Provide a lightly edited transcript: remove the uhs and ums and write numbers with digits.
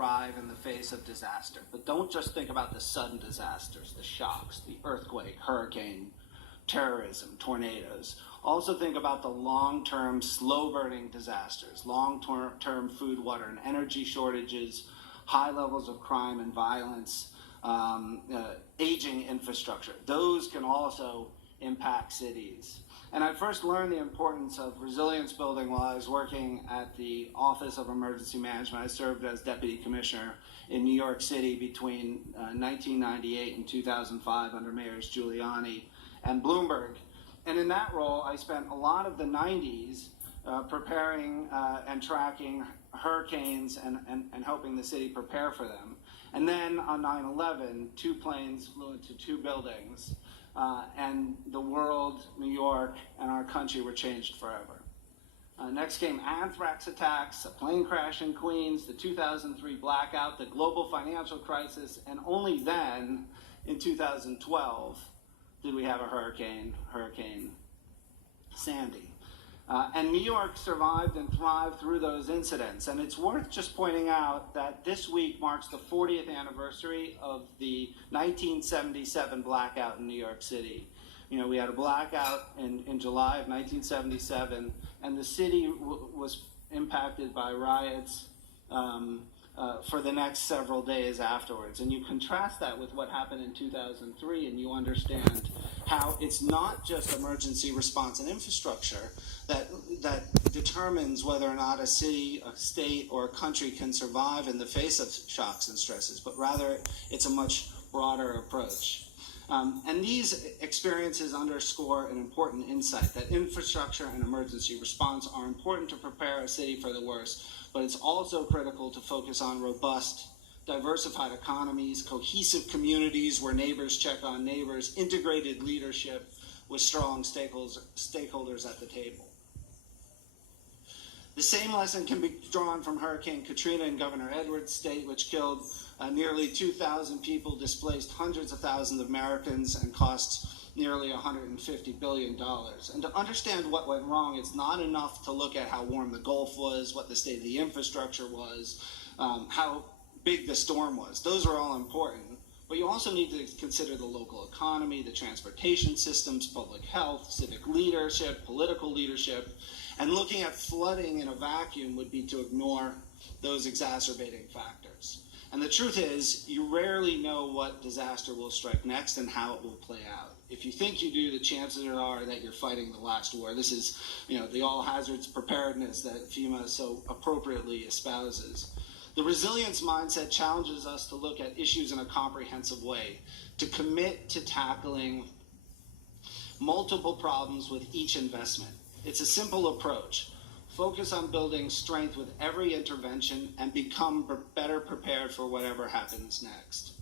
thrive in the face of disaster. But don't just think about the sudden disasters, the shocks, the earthquake, hurricane, terrorism, tornadoes. Also think about the long-term, slow-burning disasters, long-term food, water, and energy shortages, high levels of crime and violence, aging infrastructure. Those can also impact cities. And I first learned the importance of resilience building while I was working at the Office of Emergency Management. I served as Deputy Commissioner in New York City between 1998 and 2005 under Mayors Giuliani and Bloomberg. And in that role, I spent a lot of the 90s preparing and tracking hurricanes and helping the city prepare for them. And then on 9/11, 2 planes flew into 2 buildings, and the world, New York, and our country were changed forever. Next came anthrax attacks, a plane crash in Queens, the 2003 blackout, the global financial crisis, and only then, in 2012, did we have a Hurricane Sandy. And New York survived and thrived through those incidents. And it's worth just pointing out that this week marks the 40th anniversary of the 1977 blackout in New York City. You know, we had a blackout in July of 1977, and the city was impacted by riots for the next several days afterwards. And you contrast that with what happened in 2003, and you understand how it's not just emergency response and infrastructure that determines whether or not a city, a state, or a country can survive in the face of shocks and stresses, but rather it's a much broader approach. And these experiences underscore an important insight that infrastructure and emergency response are important to prepare a city for the worst, but it's also critical to focus on robust, diversified economies, cohesive communities where neighbors check on neighbors, integrated leadership with strong stakeholders at the table. The same lesson can be drawn from Hurricane Katrina in Governor Edwards' state, which killed nearly 2,000 people, displaced hundreds of thousands of Americans, and cost nearly $150 billion. And to understand what went wrong, it's not enough to look at how warm the Gulf was, what the state of the infrastructure was, how big the storm was. Those are all important. But you also need to consider the local economy, the transportation systems, public health, civic leadership, political leadership. And looking at flooding in a vacuum would be to ignore those exacerbating factors. And the truth is, you rarely know what disaster will strike next and how it will play out. If you think you do, the chances are that you're fighting the last war. This is, the all hazards preparedness that FEMA so appropriately espouses. The resilience mindset challenges us to look at issues in a comprehensive way, to commit to tackling multiple problems with each investment. It's a simple approach. Focus on building strength with every intervention and become better prepared for whatever happens next.